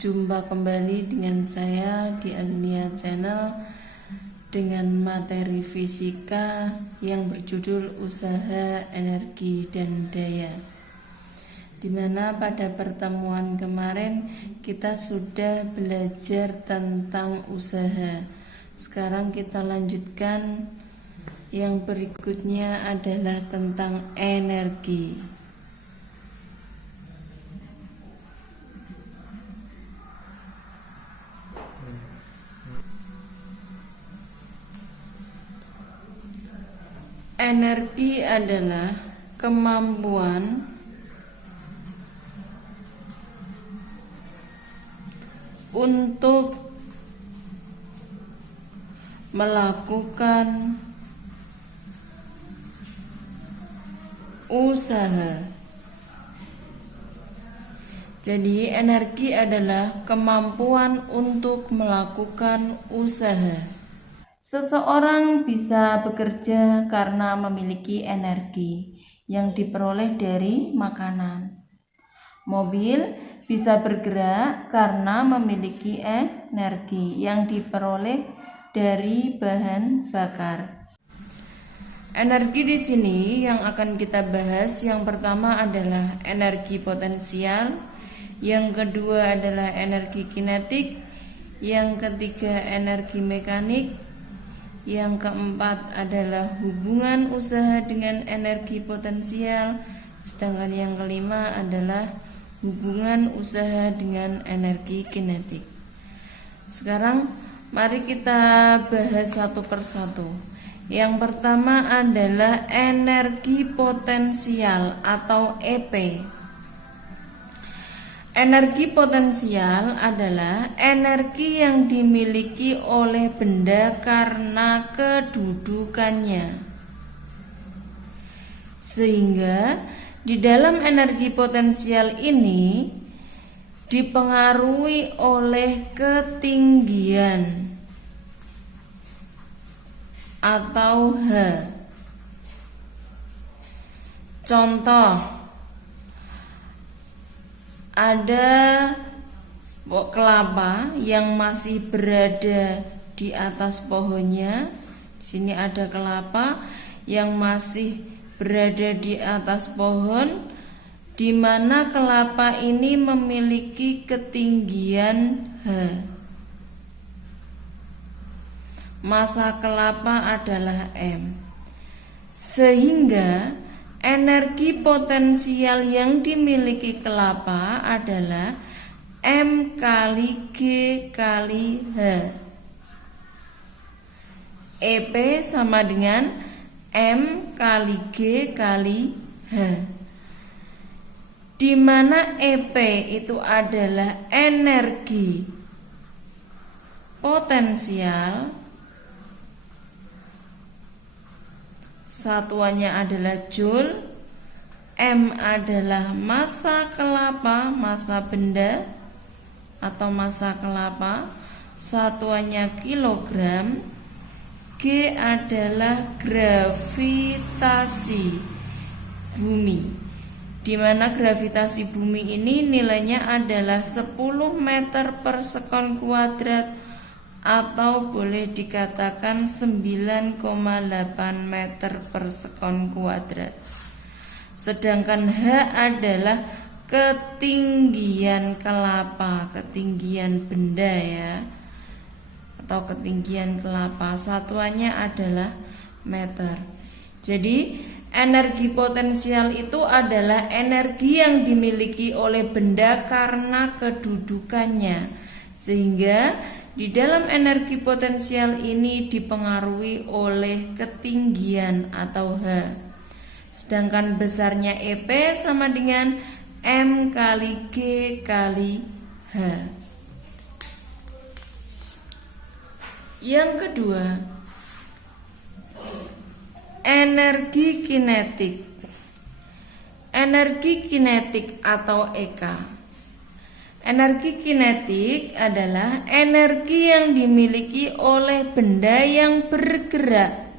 Jumpa kembali dengan saya di Agnia Channel dengan materi fisika yang berjudul usaha, energi, dan daya. Dimana pada pertemuan kemarin kita sudah belajar tentang usaha. Sekarang kita lanjutkan, yang berikutnya adalah tentang energi. Energi adalah kemampuan untuk melakukan usaha. Jadi, energi adalah kemampuan untuk melakukan usaha. Seseorang bisa bekerja karena memiliki energi yang diperoleh dari makanan. Mobil bisa bergerak karena memiliki energi yang diperoleh dari bahan bakar. Energi di sini yang akan kita bahas, yang pertama adalah energi potensial, yang kedua adalah energi kinetik, yang ketiga energi mekanik, yang keempat adalah hubungan usaha dengan energi potensial, sedangkan yang kelima adalah hubungan usaha dengan energi kinetik. Sekarang mari kita bahas satu persatu. Yang pertama adalah energi potensial atau EP. Energi potensial adalah energi yang dimiliki oleh benda karena kedudukannya. Sehingga di dalam energi potensial ini dipengaruhi oleh ketinggian atau H. Contoh, ada kelapa yang masih berada di atas pohonnya. Di sini ada kelapa yang masih berada di atas pohon, di mana kelapa ini memiliki ketinggian H. Massa kelapa adalah M. Sehingga energi potensial yang dimiliki kelapa adalah M kali G kali H. EP sama dengan M kali G kali H, di mana EP itu adalah energi potensial, satuannya adalah joule, M adalah massa kelapa, massa benda atau massa kelapa, satuannya kilogram, G adalah gravitasi bumi, di mana gravitasi bumi ini nilainya adalah 10 meter per sekon kuadrat, atau boleh dikatakan 9,8 meter per sekon kuadrat. Sedangkan H adalah ketinggian kelapa, ketinggian benda ya, atau ketinggian kelapa, satuannya adalah meter. Jadi energi potensial itu adalah energi yang dimiliki oleh benda karena kedudukannya, sehingga di dalam energi potensial ini dipengaruhi oleh ketinggian atau H. Sedangkan besarnya EP sama dengan M kali G kali H. Yang kedua, energi kinetik. Energi kinetik atau EK. Energi kinetik adalah energi yang dimiliki oleh benda yang bergerak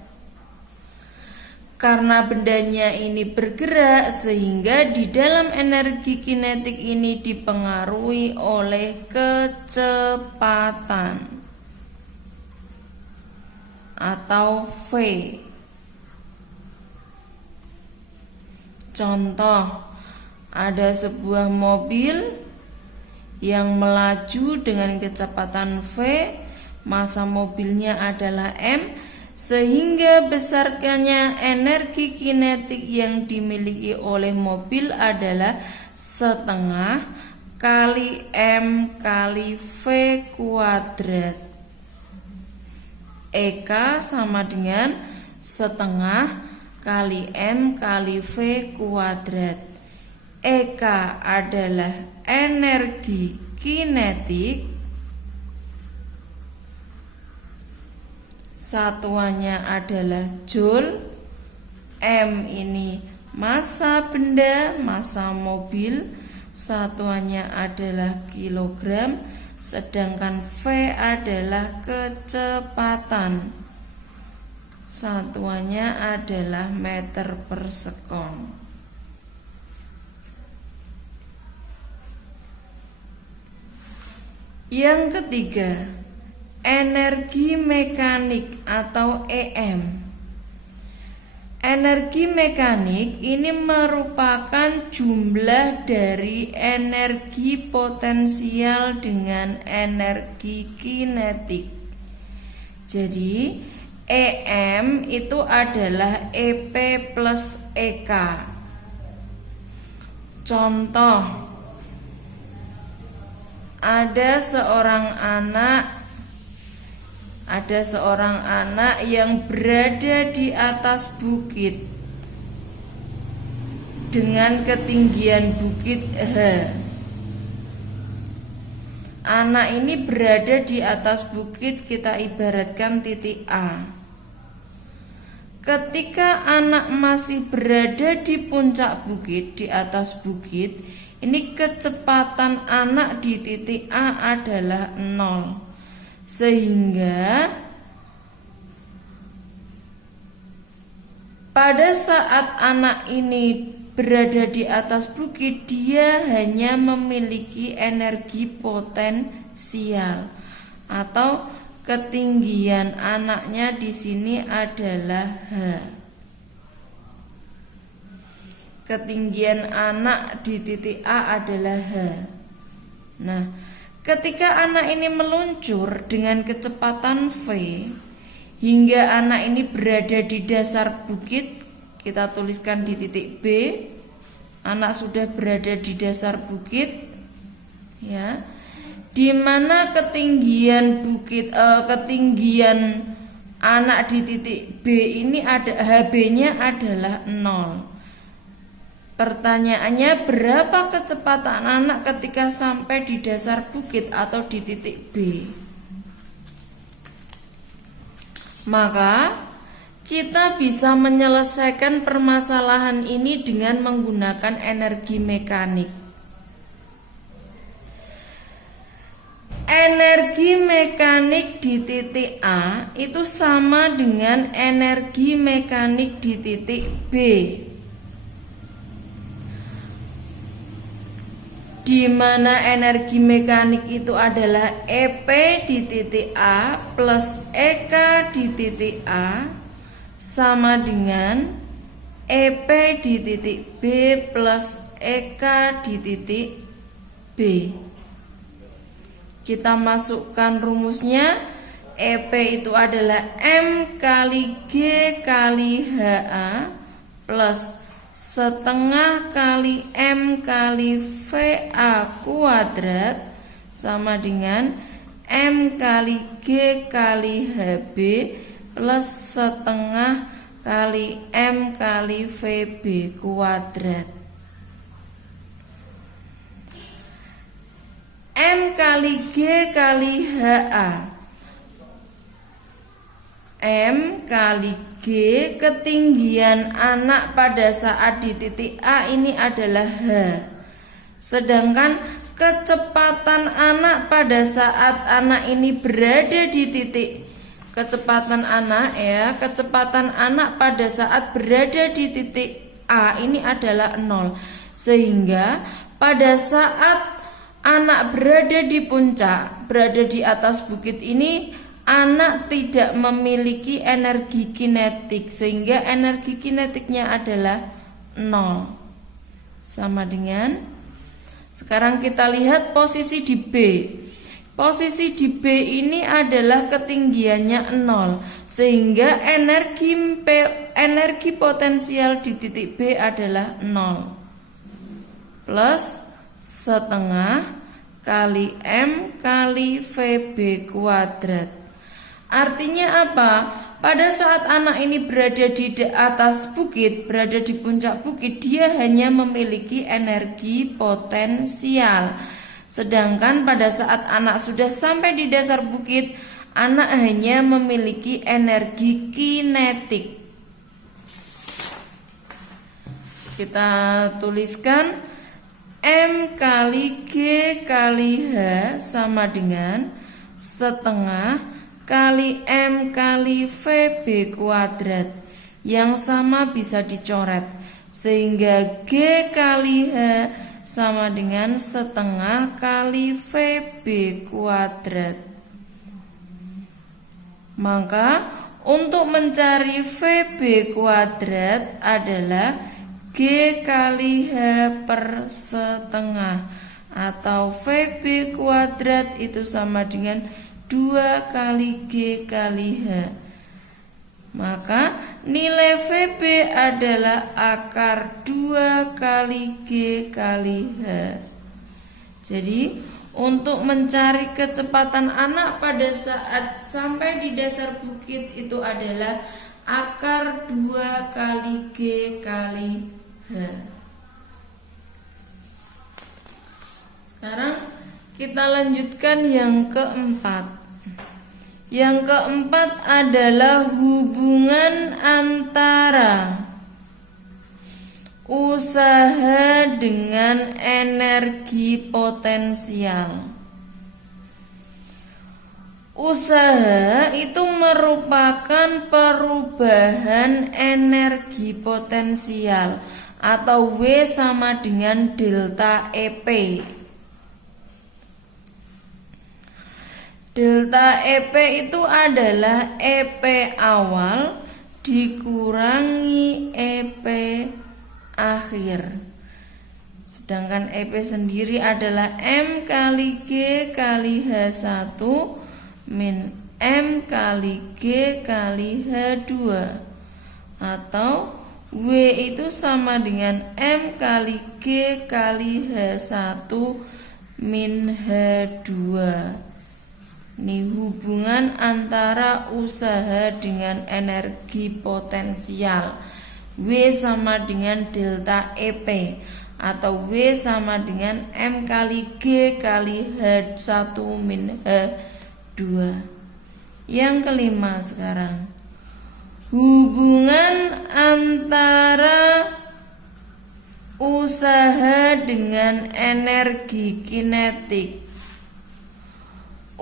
Karena bendanya ini bergerak sehingga di dalam energi kinetik ini dipengaruhi oleh kecepatan atau V. Contoh, ada sebuah mobil yang melaju dengan kecepatan V, massa mobilnya adalah M, sehingga besarnya energi kinetik yang dimiliki oleh mobil adalah setengah kali M kali V kuadrat. EK sama dengan setengah kali M kali V kuadrat. EK adalah energi kinetik, satuannya adalah joule. M ini massa benda, massa mobil, satuannya adalah kilogram, sedangkan V adalah kecepatan, satuannya adalah meter per sekon. Yang ketiga, energi mekanik atau EM. Energi mekanik ini merupakan jumlah dari energi potensial dengan energi kinetik. Jadi EM itu adalah EP plus EK. Contoh, ada seorang anak yang berada di atas bukit dengan ketinggian bukit H. Anak ini berada di atas bukit, kita ibaratkan titik A. Ketika anak masih berada di puncak bukit, di atas bukit, ini kecepatan anak di titik A adalah 0. Sehingga pada saat anak ini berada di atas bukit, dia hanya memiliki energi potensial atau ketinggian anaknya di sini adalah H. Ketinggian anak di titik A adalah H. Nah, ketika anak ini meluncur dengan kecepatan V hingga anak ini berada di dasar bukit, kita tuliskan di titik B. Anak sudah berada di dasar bukit, ya, di mana ketinggian ketinggian anak di titik B ini ada HB-nya adalah 0. Pertanyaannya, berapa kecepatan anak ketika sampai di dasar bukit atau di titik B? Maka kita bisa menyelesaikan permasalahan ini dengan menggunakan energi mekanik. Energi mekanik di titik A itu sama dengan energi mekanik di titik B, di mana energi mekanik itu adalah EP di titik A plus EK di titik A sama dengan EP di titik B plus EK di titik B. Kita masukkan rumusnya. EP itu adalah M kali G kali HA plus setengah kali M kali VA kuadrat sama dengan M kali G kali HB plus setengah kali M kali VB kuadrat. M kali G kali HA. M kali G, ketinggian anak pada saat di titik A ini adalah H. Sedangkan kecepatan anak pada saat anak ini berada di titik kecepatan anak ya, kecepatan anak pada saat berada di titik A ini adalah 0. Sehingga pada saat anak berada di puncak, berada di atas bukit ini, anak tidak memiliki energi kinetik, sehingga energi kinetiknya adalah 0. Sama dengan, sekarang kita lihat posisi di B. Posisi di B ini adalah ketinggiannya 0, sehingga energi potensial di titik B adalah 0 plus setengah kali M kali VB kuadrat. Artinya apa? Pada saat anak ini berada di atas bukit, berada di puncak bukit, dia hanya memiliki energi potensial. Sedangkan pada saat anak sudah sampai di dasar bukit, anak hanya memiliki energi kinetik. Kita tuliskan M kali G kali H sama dengan setengah kali M kali VB kuadrat. Yang sama bisa dicoret, sehingga G kali H sama dengan setengah kali VB kuadrat. Maka untuk mencari VB kuadrat adalah G kali H per setengah, atau VB kuadrat itu sama dengan 2 kali G kali H. Maka nilai VB adalah akar 2 kali G kali H. Jadi untuk mencari kecepatan anak pada saat sampai di dasar bukit itu adalah akar 2 kali G kali H. Sekarang kita lanjutkan yang keempat. Yang keempat adalah hubungan antara usaha dengan energi potensial. Usaha itu merupakan perubahan energi potensial, atau W sama dengan delta EP. Delta EP itu adalah EP awal dikurangi EP akhir. Sedangkan EP sendiri adalah M kali G kali H1 min M kali G kali H2, atau W itu sama dengan M kali G kali H1 min H2. Ini hubungan antara usaha dengan energi potensial. W sama dengan delta EP, atau W sama dengan M kali G kali H1 min H2. Yang kelima sekarang, hubungan antara usaha dengan energi kinetik.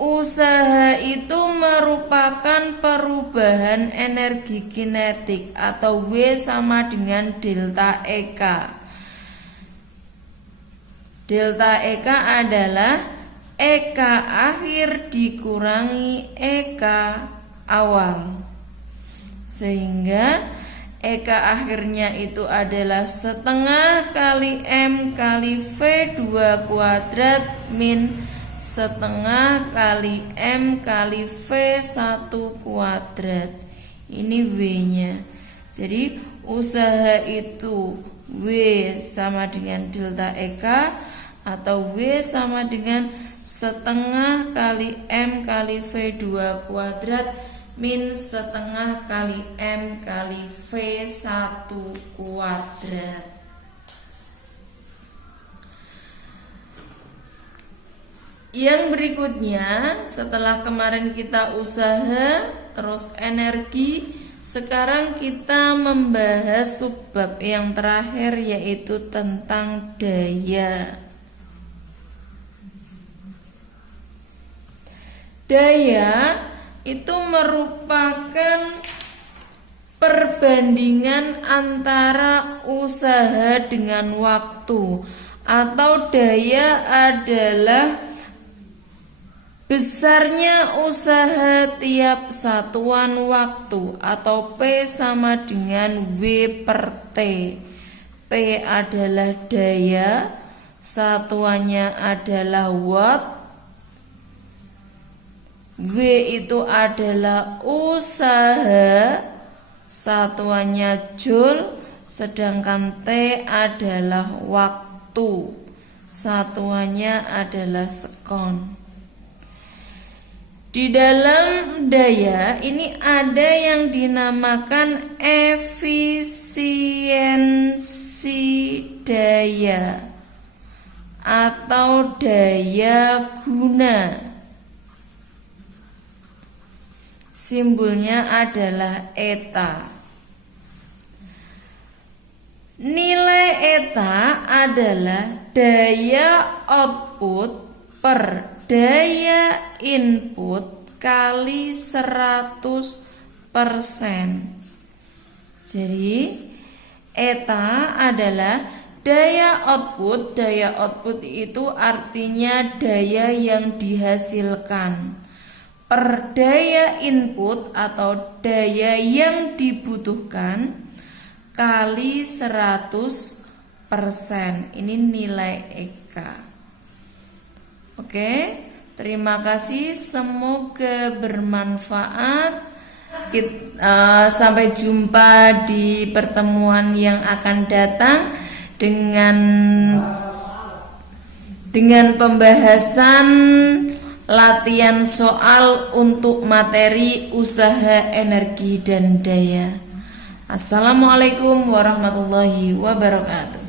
Usaha itu merupakan perubahan energi kinetik, atau W sama dengan delta EK. Delta EK adalah EK akhir dikurangi EK awal. Sehingga EK akhirnya itu adalah setengah kali M kali V2 kuadrat min setengah kali M kali V1 kuadrat. Ini W-nya. Jadi usaha itu W sama dengan delta EK, atau W sama dengan setengah kali M kali V2 kuadrat min setengah kali M kali V1 kuadrat. Yang berikutnya, setelah kemarin kita usaha terus energi, sekarang kita membahas subbab yang terakhir, yaitu tentang daya. Daya itu merupakan perbandingan antara usaha dengan waktu, atau daya adalah besarnya usaha tiap satuan waktu, atau P sama dengan W per T. P adalah daya, satuannya adalah watt, W itu adalah usaha, satuannya joule, sedangkan T adalah waktu, satuannya adalah sekon. Di dalam daya ini ada yang dinamakan efisiensi daya atau daya guna. Simbolnya adalah eta. Nilai eta adalah daya output per daya input kali 100%. Jadi eta adalah daya output. Daya output itu artinya daya yang dihasilkan per daya input atau daya yang dibutuhkan kali 100%. Ini nilai EK. Oke, terima kasih, semoga bermanfaat. Sampai jumpa di pertemuan yang akan datang dengan pembahasan latihan soal untuk materi usaha energi dan daya. Assalamualaikum warahmatullahi wabarakatuh.